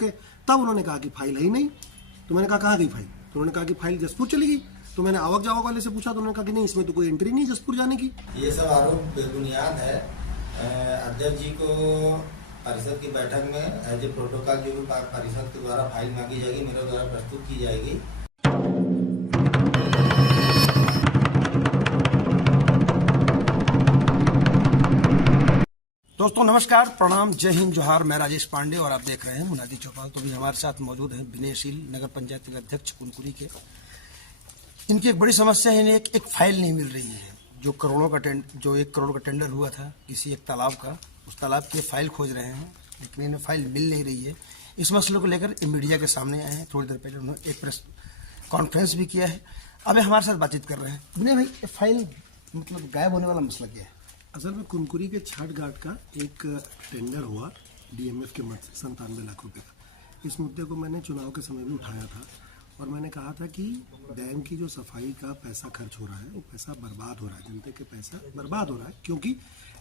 तब उन्होंने कहा कि फाइल है ही नहीं। तो मैंने कहा कहाँ गई फाइल? तो उन्होंने कहा कि फाइल जसपुर चली गई। तो मैंने आवक जावक वाले से पूछा तो उन्होंने कहा कि नहीं, इसमें तो कोई एंट्री नहीं जसपुर जाने की। ये सब आरोप बेबुनियाद है। अध्यक्ष जी को परिषद की बैठक में एज ए प्रोटोकॉल जो भी परिषद के द्वारा फाइल मांगी जाएगी, मेरे द्वारा प्रस्तुत की जाएगी। दोस्तों नमस्कार, प्रणाम, जय हिंद, जोहार। मैं राजेश पांडे और आप देख रहे हैं मुनादी चौपाल। तो भी हमारे साथ मौजूद हैं विनयशील नगर पंचायत के अध्यक्ष कुनकुरी के। इनकी एक बड़ी समस्या है, इन्हें एक फाइल नहीं मिल रही है। जो 1 करोड़ का टेंडर हुआ था किसी एक तालाब का, उस तालाब की फाइल खोज रहे हैं, लेकिन इन्हें फाइल मिल नहीं रही है। इस मसले को लेकर मीडिया के सामने आए हैं। थोड़ी देर पहले उन्होंने एक प्रेस कॉन्फ्रेंस भी किया है। अब हमारे साथ बातचीत कर रहे हैं। विनय भाई, फाइल मतलब गायब होने वाला मसला क्या है? असल में कुनकुरी के छठ घाट का एक टेंडर हुआ डीएमएफ के मद से 97 लाख रुपए का। इस मुद्दे को मैंने चुनाव के समय भी उठाया था और मैंने कहा था कि डैम की जो सफाई का पैसा खर्च हो रहा है वो पैसा बर्बाद हो रहा है, जनता के पैसा बर्बाद हो रहा है, क्योंकि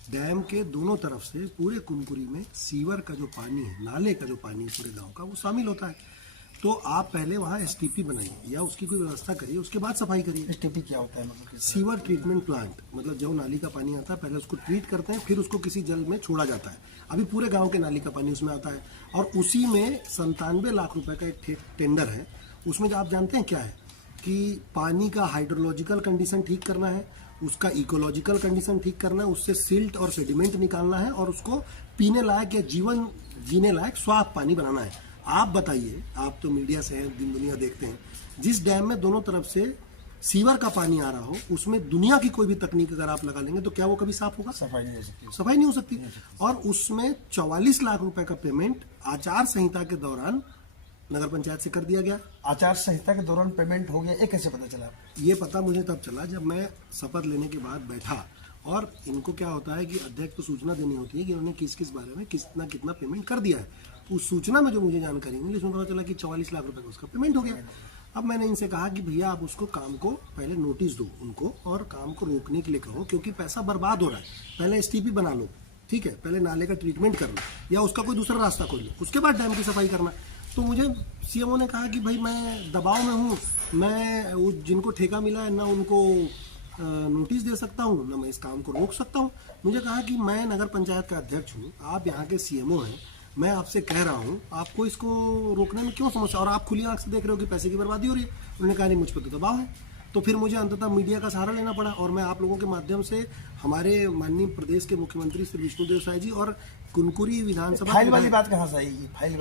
डैम के दोनों तरफ से पूरे कुनकुरी में सीवर का जो पानी है, नाले का जो पानी पूरे गाँव का, वो शामिल होता है। तो आप पहले वहाँ एसटीपी बनाइए या उसकी कोई व्यवस्था करिए, उसके बाद सफाई करिए। एसटीपी क्या होता है? मतलब सीवर ट्रीटमेंट प्लांट, मतलब जो नाली का पानी आता है पहले उसको ट्रीट करते हैं, फिर उसको किसी जल में छोड़ा जाता है। अभी पूरे गांव के नाली का पानी उसमें आता है और उसी में 97 लाख रुपए का एक टेंडर है। उसमें जो आप जानते हैं क्या है कि पानी का हाइड्रोलॉजिकल कंडीशन ठीक करना है, उसका इकोलॉजिकल कंडीशन ठीक करना है, उससे सिल्ट और सेडिमेंट निकालना है और उसको पीने लायक या जीवन जीने लायक साफ पानी बनाना है। आप बताइए, आप तो मीडिया से हैं, दिन दुनिया देखते हैं, जिस डैम में दोनों तरफ से सीवर का पानी आ रहा हो, उसमें दुनिया की कोई भी तकनीक अगर आप लगा लेंगे तो क्या वो कभी साफ होगा? सफाई नहीं हो सकती। सफाई नहीं हो सकती। और उसमें 44 लाख रुपए का पेमेंट आचार संहिता के दौरान नगर पंचायत से कर दिया गया। आचार संहिता के दौरान पेमेंट हो गया, ये कैसे पता चला? ये पता मुझे तब चला जब मैं शपथ लेने के बाद बैठा। और इनको क्या होता है कि अध्यक्ष को सूचना देनी होती है कि उन्होंने किस किस बारे में कितना कितना पेमेंट कर दिया है। उस सूचना में जो मुझे जानकारी मिली उसमें पता चला कि 44 लाख रुपए का उसका पेमेंट हो गया। अब मैंने इनसे कहा कि भैया आप उसको काम को पहले नोटिस दो उनको और काम को रोकने के लिए कहो, क्योंकि पैसा बर्बाद हो रहा है। पहले एसटीपी बना लो, ठीक है, पहले नाले का ट्रीटमेंट कर लो या उसका कोई दूसरा रास्ता खोल लो, उसके बाद डैम की सफाई करना। तो मुझे सीएमओ ने कहा कि भाई मैं दबाव में हूँ, मैं जिनको ठेका मिला है ना उनको नोटिस दे सकता हूँ, ना मैं इस काम को रोक सकता हूँ। मुझे कहा कि मैं नगर पंचायत का अध्यक्ष हूँ, आप यहाँ के सीएमओ हैं, मैं आपसे कह रहा हूँ, आपको इसको रोकने में क्यों समस्या, और आप खुली आंख से देख रहे हो कि पैसे की बर्बादी हो रही है। उन्होंने कहा नहीं, मुझ पर तो दबाव है। तो फिर मुझे अंततः मीडिया का सहारा लेना पड़ा और मैं आप लोगों के माध्यम से हमारे माननीय प्रदेश के मुख्यमंत्री श्री विष्णुदेव साय जी और कुनकुरी विधानसभा। फाइल वाली बात कहाँ से आई? फाइल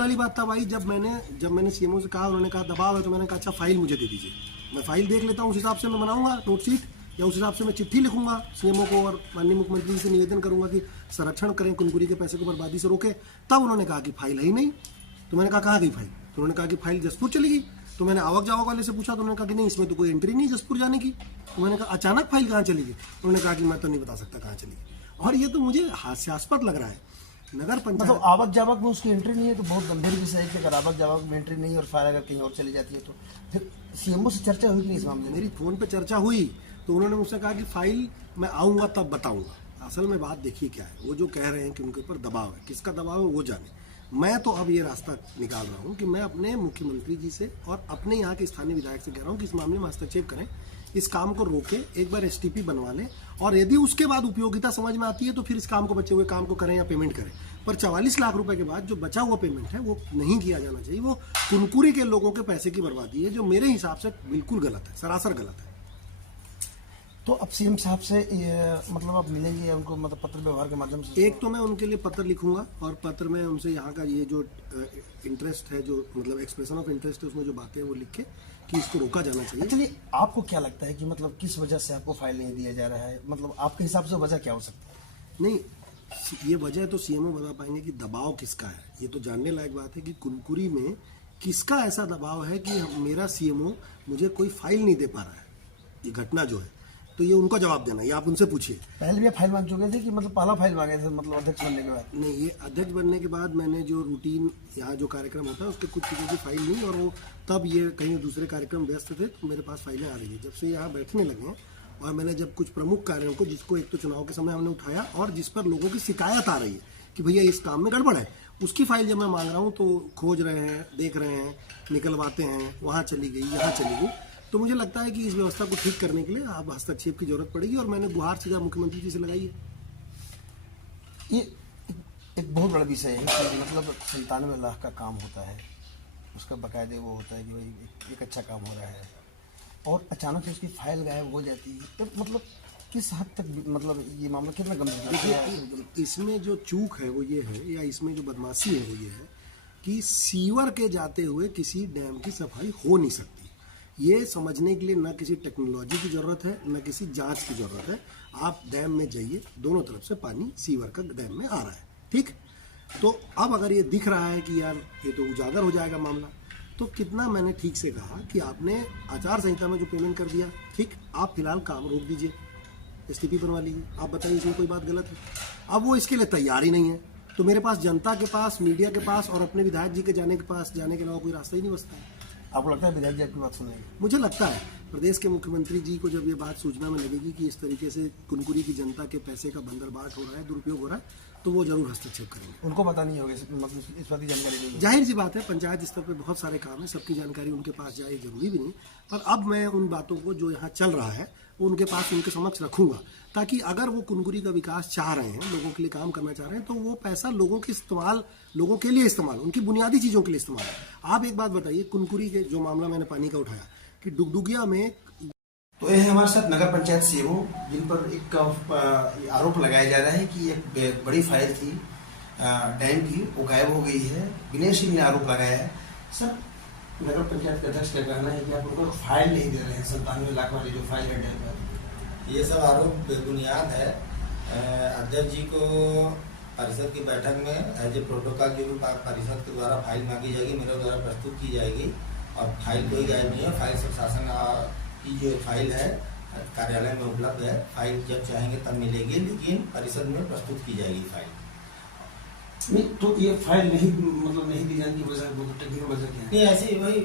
वाली बात तब आई जब मैंने सीएमओ से कहा, उन्होंने कहा दबाव है, तो मैंने कहा अच्छा फाइल मुझे दे दीजिए, मैं फाइल देख लेता हूँ, उस हिसाब से मैं बनाऊंगा नोटशीट या उस हिसाब से मैं चिट्ठी लिखूंगा सीएमओ को और माननीय मुख्यमंत्री जी से निवेदन करूंगा कि संरक्षण करें, कुनकुरी के पैसे को बर्बादी से रोके। तब उन्होंने कहा कि फाइल है ही नहीं। तो मैंने कहा कहाँ गई फाइल? तो उन्होंने कहा कि फाइल जसपुर चली गई। तो मैंने आवक जावक वाले से पूछा तो उन्होंने कहा कि नहीं, इसमें तो कोई एंट्री नहीं जसपुर जाने की। तो मैंने कहा अचानक फाइल कहाँ चली गई? उन्होंने कहा कि मैं तो नहीं बता सकता कहाँ चली गई। और ये तो मुझे हास्यास्पद लग रहा है। नगर पंचायत मतलब आवक जावक में उसकी एंट्री नहीं है तो बहुत गंभीर विषय है कि अगर आवक जावक में एंट्री नहीं और फाइल अगर कहीं और चली जाती है तो फिर सीएमओ से चर्चा हुई कि इस मामले में? मेरी फोन पे चर्चा हुई तो उन्होंने मुझसे कहा कि फाइल मैं आऊँगा तब बताऊँगा। असल में बात देखिए क्या है, वो जो कह रहे हैं कि उनके ऊपर दबाव है, किसका दबाव है वो जाने। मैं तो अब ये रास्ता निकाल रहा हूँ कि मैं अपने मुख्यमंत्री जी से और अपने यहाँ के स्थानीय विधायक से कह रहा हूँ कि इस मामले में हस्तक्षेप करें, इस काम को रोकें, एक बार एसटीपी बनवा लें और यदि उसके बाद उपयोगिता समझ में आती है तो फिर इस काम को बचे हुए काम को करें या पेमेंट करें। पर 44 लाख रुपए के बाद जो बचा हुआ पेमेंट है वो नहीं किया जाना चाहिए। वो कुनकुरी के लोगों के पैसे की बर्बादी है, जो मेरे हिसाब से बिल्कुल गलत है, सरासर गलत है। तो अब सीएम साहब से मतलब आप मिलेंगे उनको, मतलब पत्र व्यवहार के माध्यम से? एक तो मैं उनके लिए पत्र लिखूंगा और पत्र में उनसे यहाँ का ये जो इंटरेस्ट है, जो मतलब एक्सप्रेशन ऑफ इंटरेस्ट है, उसमें जो बातें हैं वो लिख के कि इसको रोका जाना चाहिए। चलिए, आपको क्या लगता है कि मतलब किस वजह से आपको फाइल नहीं दिया जा रहा है? मतलब आपके हिसाब से वजह क्या हो सकती है? नहीं, ये वजह तो सीएमओ बता पाएंगे कि दबाव किसका है। ये तो जानने लायक बात है कि कुनकुरी में किसका ऐसा दबाव है कि मेरा सीएमओ मुझे कोई फाइल नहीं दे पा रहा है। ये घटना जो है, तो ये उनको जवाब देना, ये आप उनसे पूछिए। पहले भी फाइल मांग चुके थे कि मतलब पहला फाइल मांगे थे मतलब अध्यक्ष बनने के बाद? नहीं, ये अध्यक्ष बनने के बाद मैंने जो रूटीन यहाँ जो कार्यक्रम होता है उसके कुछ चीज़ों की फाइल नहीं, और वो तब ये कहीं दूसरे कार्यक्रम व्यस्त थे तो मेरे पास फाइलें आ रही है। जब से यहाँ बैठने लगे हैं और मैंने जब कुछ प्रमुख कार्यों को, जिसको एक तो चुनाव के समय हमने उठाया और जिस पर लोगों की शिकायत आ रही है कि भैया इस काम में गड़बड़ है। उसकी फाइल जब मैं मांग रहा हूँ तो खोज रहे हैं, देख रहे हैं, निकलवाते हैं, वहाँ चली गई, यहाँ चली गई। तो मुझे लगता है कि इस व्यवस्था को ठीक करने के लिए अब हस्तक्षेप की जरूरत पड़ेगी और मैंने गुहार सीधा मुख्यमंत्री जी से लगाई है। ये एक बहुत बड़ा विषय है कि मतलब 97 लाख का काम होता है, उसका बाकायदे वो होता है कि भाई एक अच्छा काम हो रहा है और अचानक से उसकी फाइल गायब हो जाती है। तो मतलब किस हद तक मतलब ये मामला कितना गंभीर है? देखिए, इसमें जो चूक है वो ये है, या इसमें जो बदमाशी है वो ये है कि सीवर के जाते हुए किसी डैम की सफाई हो नहीं सकती। ये समझने के लिए न किसी टेक्नोलॉजी की ज़रूरत है, न किसी जांच की ज़रूरत है। आप डैम में जाइए, दोनों तरफ से पानी सीवर का डैम में आ रहा है, ठीक। तो अब अगर ये दिख रहा है कि यार ये तो उजागर हो जाएगा मामला, तो कितना मैंने ठीक से कहा कि आपने आचार संहिता में जो पेमेंट कर दिया, ठीक, आप फिलहाल काम रोक दीजिए, STP बनवा लीजिए। आप बताइए इसमें कोई बात गलत है? अब वो इसके लिए तैयार ही नहीं है, तो मेरे पास जनता के पास, मीडिया के पास और अपने विधायक जी के जाने के अलावा कोई रास्ता ही नहीं बचता है। आपको लगता है विधायक जी आपकी बात सुनेंगे? मुझे लगता है प्रदेश के मुख्यमंत्री जी को जब ये बात सूचना में लगेगी कि इस तरीके से कुनकुरी की जनता के पैसे का बंदरबाट हो रहा है, दुरुपयोग हो रहा है, तो वो जरूर हस्तक्षेप करेंगे। उनको पता नहीं होगा, मतलब इस बात की जानकारी नहीं है। जाहिर सी बात है, पंचायत स्तर पर बहुत सारे काम है, सबकी जानकारी उनके पास जाए जरूरी भी नहीं। पर अब मैं उन बातों को जो यहाँ चल रहा है वो उनके पास, उनके समक्ष रखूंगा, ताकि अगर वो कुनकुरी का विकास चाह रहे हैं, लोगों के लिए काम करना चाह रहे हैं, तो वो पैसा लोगों के इस्तेमाल, लोगों के लिए इस्तेमाल, उनकी बुनियादी चीज़ों के लिए इस्तेमाल। आप एक बात बताइए, कुनकुरी के जो मामला मैंने पानी का उठाया कि डुगडुगिया में, तो ये है हमारे साथ नगर पंचायत सीओ, जिन पर एक आरोप लगाया जा रहा है कि एक बड़ी फाइल थी डैम की, वो गायब हो गई है। विनेश सिंह ने आरोप लगाया है। सर, नगर पंचायत के अध्यक्ष का कहना है कि आप उनको फाइल नहीं दे रहे हैं, 97 लाख वाली जो फाइल है डैम वाली। ये सब आरोप बेबुनियाद है। अध्यक्ष जी को परिषद की बैठक में एज ए प्रोटोकॉल जो भी परिषद के द्वारा फाइल मांगी जाएगी, मेरे द्वारा प्रस्तुत की जाएगी। और फाइल कोई गायब नहीं है, फाइल सब शासन की जो फाइल है कार्यालय में उपलब्ध है। फाइल जब चाहेंगे तब मिलेगी, लेकिन परिषद में प्रस्तुत की जाएगी फाइल। नहीं तो ये फाइल नहीं, मतलब नहीं दी जाने की वजह, टेक्निकल वजह क्या है? नहीं, ऐसे वही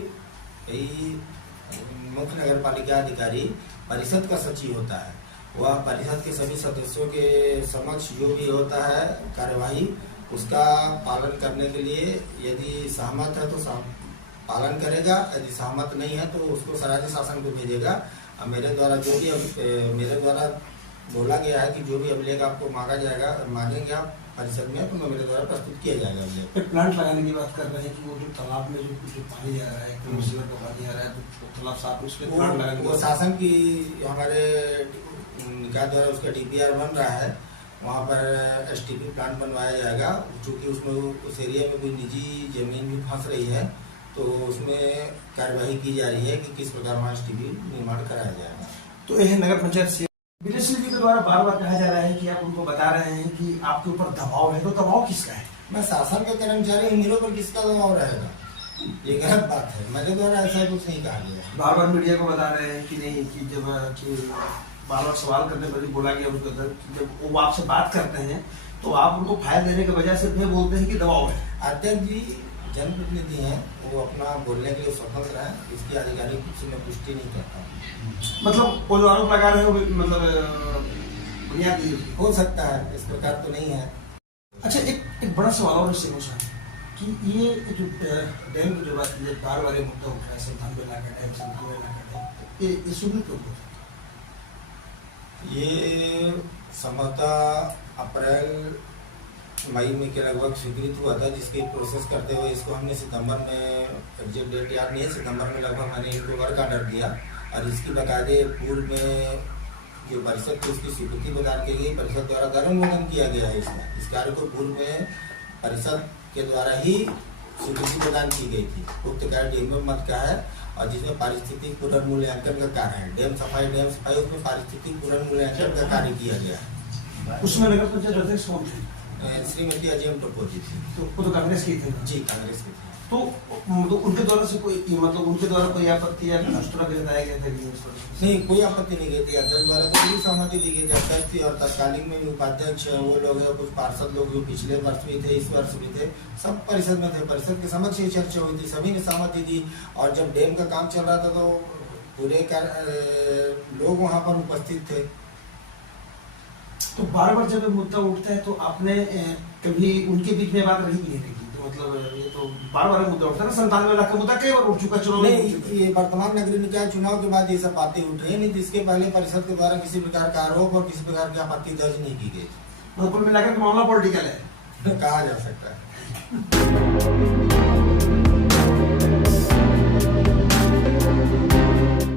मुख्य नगर पालिका अधिकारी परिषद का सचिव होता है। वह परिषद के सभी सदस्यों के समक्ष जो भी होता है कार्यवाही, उसका पालन करने के लिए यदि सहमत है तो पालन करेगा, यदि सहमत नहीं है तो उसको राज्य शासन को भेजेगा। अब मेरे द्वारा जो भी मेरे द्वारा बोला गया है कि जो भी अभिलेख आपको मांगा जाएगा, मांगेंगे आप परिषद में, तो मेरे द्वारा प्रस्तुत किया जाएगा अभिलेख। एक प्लांट लगाने की बात कर रहे हैं कि वो जो तालाब में जो पानी आ रहा है, सीवर का पानी आ रहा है, तो तालाब साफ, उस पर प्लांट लगाने वो शासन की हमारे निकाय द्वारा उसका DPR बन रहा है। वहाँ पर STP प्लांट बनवाया जाएगा, चूँकि उसमें उस एरिया में कोई निजी जमीन भी फंस रही है, तो उसमें कार्यवाही की जा रही है कि किस प्रकार वहाँ STP निर्माण कराया जाएगा। तो यह नगर पंचायत से विनेश सिंह जी के द्वारा बार बार कहा जा रहा है कि आप उनको बता रहे हैं कि आपके ऊपर दबाव है, तो दबाव किसका है? मैं शासन का कर्मचारी हूँ, मेरे ऊपर किसका दबाव रहेगा? ये गलत बात है, मेरे द्वारा ऐसा कुछ नहीं कहा गया। बार बार मीडिया को बता रहे हैं कि नहीं, कि जब बार बार सवाल करने पर बोला गया उनको, जब वो आपसे बात करते हैं तो आप उनको फाइल देने की वजह से फिर बोलते हैं कि दबाव है। अध्यक्ष जी जनप्रतिनिधि हैं, वो अपना बोलने के लिए स्वतंत्र है, इसकी आधिकारिक रूप से मैं पुष्टि नहीं करता। मतलब वो जो आरोप लगा रहे हैं मतलब बुनियादी हो सकता है, इस प्रकार तो नहीं है। अच्छा, एक बड़ा सवाल और इससे पूछा कि ये जो डैम की जो बात बार बार मुद्दा उठ रहा है, 97 लाख का डैम, 97 लाख का डैम, ये सुनने क्यों होता है? ये संभवतः अप्रैल मई में के लगभग स्वीकृत हुआ था, जिसकी प्रोसेस करते हुए इसको हमने सितंबर में, एग्जैक्ट डेट याद नहीं है, सितंबर में लगभग मैंने इनको वर्क ऑर्डर दिया और इसकी बाकायदे पूर्व में जो परिषद थी उसकी स्वीकृति प्रदान की गई। परिषद द्वारा अनुमोदन किया गया है इसमें। इस कार्य को पूर्व में परिषद के द्वारा ही स्वीकृति प्रदान की गई थी। उक्त कार्य डैम मत का है और जिसमें पारिस्थितिक पुनर्मूल्यांकन का कार्य है, डैम सफाई उसमें पारिस्थितिक पुनर्मूल्यांकन का कार्य किया गया है। उसमें नगर पंचायत अध्यक्ष कौन थे? श्रीमती अजय टोपो जी थी। तो वो तो कांग्रेस की थे। जी, कांग्रेस की थी। तो उनके द्वारा से कोई, मतलब उनके द्वारा कोई आपत्ति या उस तरह का जताया गया था? नहीं, कोई आपत्ति नहीं गई थी। अध्यक्ष द्वारा तो पूरी सहमति दी गई थी। अध्यक्ष थी और तत्कालीन में उपाध्यक्ष वो लोग हैं, कुछ पार्षद लोग जो पिछले वर्ष भी थे, इस वर्ष भी थे, सब परिषद में थे। परिषद के समक्ष ये चर्चा हुई थी, सभी ने सहमति दी। और जब डैम का काम चल रहा था तो पूरे लोग वहाँ पर उपस्थित थे। तो बार बार जब ये मुद्दा उठता है तो आपने कभी उनके बीच में बात रही नहीं रही, तो मतलब ये तो बार बार मुद्दा उठता है ना, 97 लाख का मुद्दा कई बार उठ चुका चुनाव में। नहीं, ये वर्तमान नगरीय निकाय चुनाव के बाद ये सब बातें उठ रही है, नहीं तो इसके पहले परिषद के द्वारा किसी प्रकार का आरोप और किसी प्रकार की आपत्ति दर्ज नहीं की गई। मतलब कुल मिलाकर मामला पॉलिटिकल है, कहा जा सकता है।